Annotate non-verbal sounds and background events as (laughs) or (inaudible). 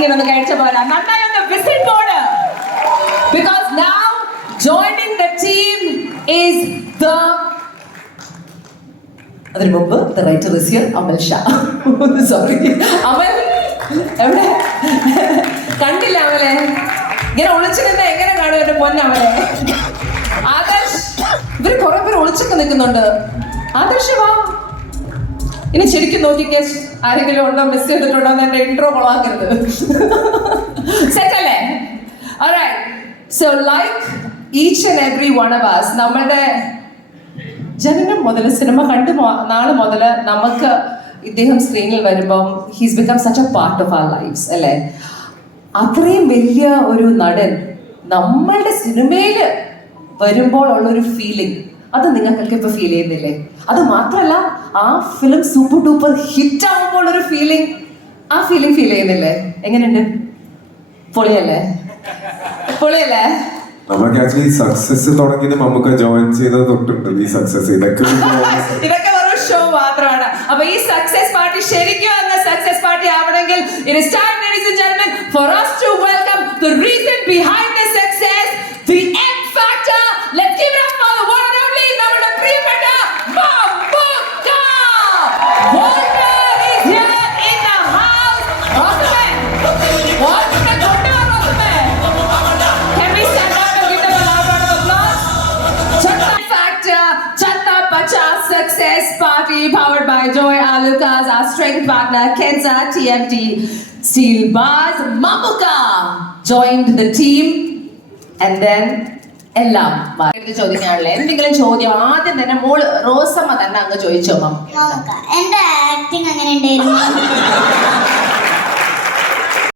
ഇങ്ങനെ ഒന്ന് കഴിച്ച പോലെ നന്നായി ഒന്ന് visit board because now joining the team is the അതിനു മുമ്പ് the writer is here Amal Shah. Sorry Amal എവിടെ? കണ്ടില്ല അവളെ ഇങ്ങനെ ഒളിച്ചു നിന്ന എങ്ങനെ കാണും എന്റെ പൊന്നവലെ ആദർശ് ഇവർ കുറെ പേര് ഒളിച്ചൊക്കെ നിൽക്കുന്നുണ്ട്. ആദർശ് വാ. ഇനി ശരിക്കും നോക്കിക്കേ ആരെങ്കിലും ഉണ്ടോ മിസ് ചെയ്തിട്ടുണ്ടോ എന്ന് എന്റെ intro കൊളാക്കരുത് set so like each and every one of us നമ്മുടെ ജനനം മുതൽ സിനിമ കണ്ട് നാൾ മുതൽ നമുക്ക് ഇദ്ദേഹം സ്ക്രീനിൽ വരുമ്പം he's become such a part of our lifes അല്ലേ? അത്രയും വലിയ ഒരു നടൻ നമ്മളുടെ സിനിമയിൽ വരുമ്പോൾ ഉള്ളൊരു ഫീലിംഗ് അത് നിങ്ങൾക്കൊക്കെ ഇപ്പൊ ഫീൽ ചെയ്യുന്നില്ലേ? അത് മാത്രമല്ല ആ ഫിലിം സൂപ്പർ ഡൂപ്പർ ഹിറ്റ് ആകുമ്പോൾ ഒരു ഫീലിംഗ് ആ ഫീലിംഗ് ഫീൽ ചെയ്യുന്നില്ലേ? എങ്ങനെയുണ്ട്? പൊളിയല്ലേ? പൊളിയല്ലേ? നമുക്ക് ആക്ച്വലി സക്സസ് തുടങ്ങിയത് നമുക്ക് ജോയിൻ ചെയ്തത് തൊട്ടുണ്ട് ഈ സക്സസ് ഇതൊക്കെ. (laughs) ഇതൊക്കെ വെറും ഷോ മാത്രമാണ്. അപ്പൊ ഈ സക്സസ് പാർട്ടി ശരിക്കും എന്ന സക്സസ് പാർട്ടി ആവണമെങ്കിൽ for us to welcome the reason behind by Joy Alucas, our strength partner, Kenza TMT Steel Bars, Mamuka joined the team, and then എല്ലാം ചോദിക്കാനുള്ള എന്തെങ്കിലും ചോദ്യം ആദ്യം തന്നെ മോൾ റോസമ്മ തന്നെ അങ്ങ് ചോദിച്ചോ എന്റെ ആക്ടിങ് അങ്ങനെ ഉണ്ടായിരുന്നു